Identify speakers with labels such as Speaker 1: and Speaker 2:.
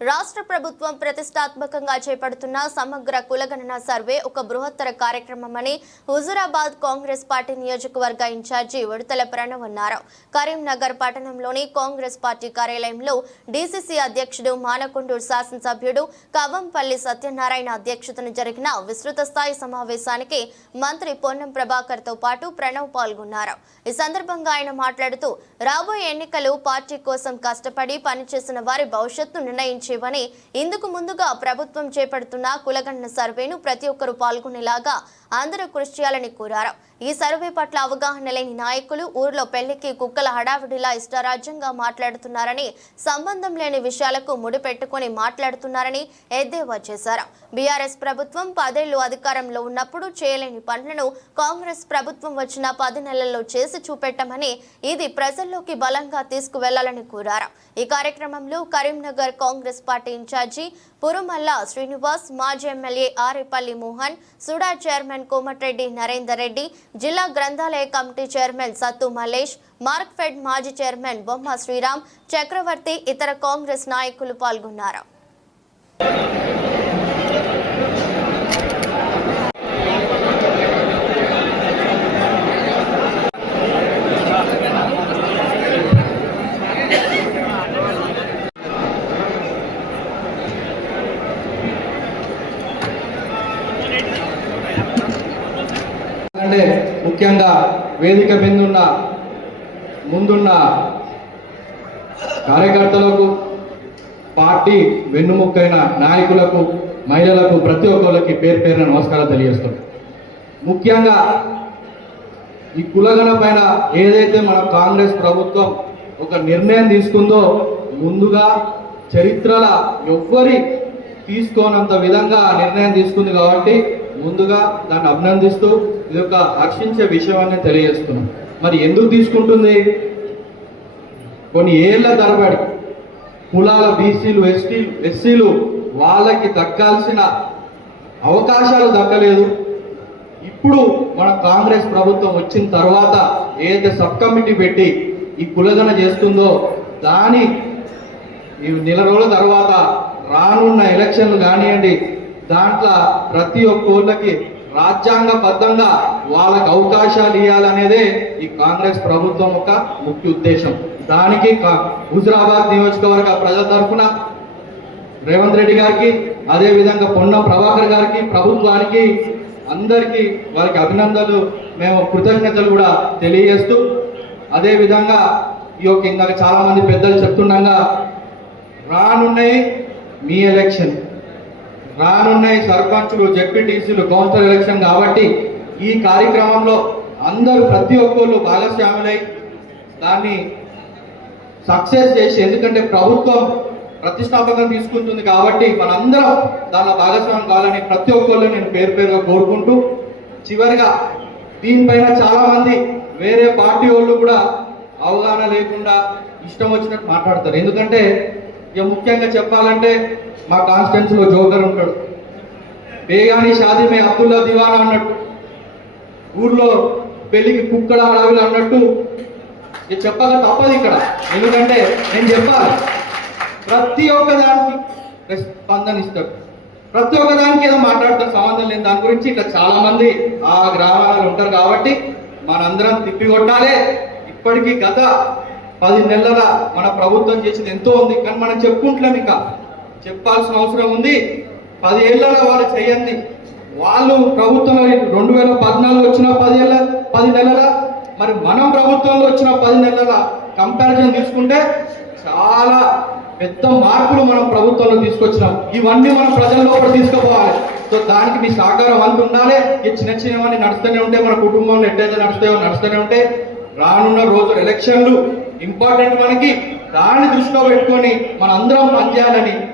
Speaker 1: రాష్ట్ర ప్రభుత్వం ప్రతిష్టాత్మకంగా చేపడుతున్న సమగ్ర కులగణన సర్వే ఒక బృహత్తర కార్యక్రమమని హుజురాబాద్ కాంగ్రెస్ పార్టీ నియోజకవర్గ ఇన్ఛార్జి ఉడతల ప్రణవ్ అన్నారు కరీంనగర్ పట్టణంలోని కాంగ్రెస్ పార్టీ కార్యాలయంలో డీసీసీ అధ్యక్షుడు మానకొండూరు శాసనసభ్యుడు కవంపల్లి సత్యనారాయణ అధ్యక్షతన జరిగిన విస్తృత స్థాయి సమావేశానికి మంత్రి పొన్నం ప్రభాకర్తో పాటు ప్రణవ్ పాల్గొన్నారు. ఈ సందర్భంగా ఆయన మాట్లాడుతూ రాబోయే ఎన్నికలు పార్టీ కోసం కష్టపడి పనిచేసిన వారి భవిష్యత్తు నిర్ణయించేవని ఇందుకు ముందుగా ప్రభుత్వం చేపడుతున్న కులగణన సర్వేను ప్రతి ఒక్కరూ పాల్గొనేలాగా అందరూ కృషి చేయాలని కోరారు. ఈ సర్వే పట్ల అవగాహన లేని నాయకులు ఊర్లో పెళ్ళికి కుక్కల హడావిడిలా ఇష్టరాజ్యంగా మాట్లాడుతున్నారని సంబంధం లేని విషయాలకు ముడిపెట్టుకుని మాట్లాడుతున్నారని ఎద్దేవా చేశారు. బీఆర్ఎస్ ప్రభుత్వం పదేళ్ళు అధికారంలో ఉన్నప్పుడు చేయలేని పనులను కాంగ్రెస్ ప్రభుత్వం వచ్చిన పది నెలల్లో చేసి చూపెట్టమని ఇది ప్రజల్లోకి బలంగా తీసుకువెళ్ళాలని కోరారు. ఈ కార్యక్రమంలో Karimnagar Congress party in charge Purumalla Srinivas మాజీ MLA Arepalli Mohan SUDA chairman Komatireddy Narender Reddy జిల్లా గ్రంథాలయ కమిటీ చైర్మన్ సత్తు మలేష్ మార్క్ఫెడ్ మాజీ చైర్మన్ బొమ్మ శ్రీరామ్ చక్రవర్తి ఇతర కాంగ్రెస్ నాయకులు పాల్గొన్నారు.
Speaker 2: ముఖ్యంగా వేదిక మీదున్న ముందున్న కార్యకర్తలకు పార్టీ వెన్నుముక్కైన నాయకులకు మహిళలకు ప్రతి ఒక్కరికి పేరు పేరున నమస్కారం తెలియజేస్తాం ముఖ్యంగా ఈ కులగణ పైన ఏదైతే మన కాంగ్రెస్ ప్రభుత్వం ఒక నిర్ణయం తీసుకుందో ముందుగా చరిత్రల ఎవ్వరి తీసుకోనంత విధంగా నిర్ణయం తీసుకుంది కాబట్టి ముందుగా దాన్ని అభినందిస్తూ ఇది ఒక హర్షించే విషయాన్ని తెలియజేస్తున్నాం. మరి ఎందుకు తీసుకుంటుంది? కొన్ని ఏళ్ళ తరబడి కులాల బీసీలు ఎస్టీ ఎస్సీలు వాళ్ళకి దక్కాల్సిన అవకాశాలు దక్కలేదు. ఇప్పుడు మన కాంగ్రెస్ ప్రభుత్వం వచ్చిన తర్వాత ఏదైతే సబ్ కమిటీ పెట్టి ఈ కులగన చేస్తుందో దాని ఈ నెల రోజుల తర్వాత రానున్న ఎలక్షన్లు కానివ్వండి దాంట్లో ప్రతి ఒక్కళ్ళకి రాజ్యాంగబద్ధంగా వాళ్ళకు అవకాశాలు ఇవ్వాలనేదే ఈ కాంగ్రెస్ ప్రభుత్వం యొక్క ముఖ్య ఉద్దేశం. దానికి హుజరాబాద్ హుజురాబాద్ నియోజకవర్గ ప్రజల తరఫున రేవంత్ రెడ్డి గారికి అదేవిధంగా పొన్న ప్రభాకర్ గారికి ప్రభుత్వానికి అందరికీ వారికి అభినందనలు. మేము కృతజ్ఞతలు కూడా తెలియజేస్తూ అదేవిధంగా ఈ యొక్క ఇందాక చాలామంది పెద్దలు చెప్తుండగా రానున్నాయి మీ ఎలక్షన్. రానున్నాయి సర్పంచులు జెడ్పీటీసీలు కౌన్సిల్ ఎలక్షన్ కాబట్టి ఈ కార్యక్రమంలో అందరూ ప్రతి ఒక్కళ్ళు భాగస్వాములై దాన్ని సక్సెస్ చేసి ఎందుకంటే ప్రభుత్వం ప్రతిష్టాపకం తీసుకుంటుంది కాబట్టి మనందరం దానిలో భాగస్వామ్యం కావాలని ప్రతి ఒక్కళ్ళు నేను పేరు పేరుగా కోరుకుంటూ చివరిగా దీనిపైన చాలామంది వేరే పార్టీ వాళ్ళు కూడా అవగాహన లేకుండా ఇష్టం వచ్చినట్టు మాట్లాడతారు. ఎందుకంటే ఇక ముఖ్యంగా చెప్పాలంటే మా కాన్స్టిట్యున్సీలో జోకర్ ఉంటాడు. బేగాని షాదీ మే అబ్దుల్లా దివానా అన్నట్టు. ఊర్లో పెళ్ళికి కుక్కల అడవిలు అన్నట్టు. ఇక చెప్పాల తప్పదు ఇక్కడ. ఎందుకంటే నేను చెప్పాలి. ప్రతి ఒక్క దానికి స్పందన ఇస్తాడు. ప్రతి ఒక్క దానికి ఏదో మాట్లాడతారు సంబంధం లేని దాని గురించి ఇక్కడ చాలా మంది ఆ గ్రామాలలో ఉంటారు కాబట్టి మనందరం తిప్పి కొట్టాలి. ఇప్పటికీ గత పది నెలల మన ప్రభుత్వం చేసింది ఎంతో ఉంది. కానీ మనం చెప్పుకుంటలేం ఇంకా. చెప్పాల్సిన అవసరం ఉంది. పది ఏళ్ళ వాళ్ళు చేయండి. వాళ్ళు ప్రభుత్వంలో రెండు వేల పద్నాలుగు వచ్చిన పది ఏళ్ళ పది నెలల మరి మనం ప్రభుత్వంలో వచ్చిన పది నెలల కంపారిజన్ తీసుకుంటే చాలా పెద్ద మార్పులు మనం ప్రభుత్వంలో తీసుకొచ్చినాం. ఇవన్నీ మనం ప్రజల్లో కూడా తీసుకుపోవాలి. సో దానికి మీ సహకారం అంత ఉండాలి. ఈ చిన్న చిన్నవన్నీ నడుస్తూనే ఉంటే మన కుటుంబంలో ఎట్టయితే నడుస్తాయో నడుస్తూనే ఉంటే రానున్న రోజు ఎలక్షన్లు ఇంపార్టెంట్ మనకి. దాన్ని దృష్టిలో పెట్టుకొని మనందరం పనిచేయాలని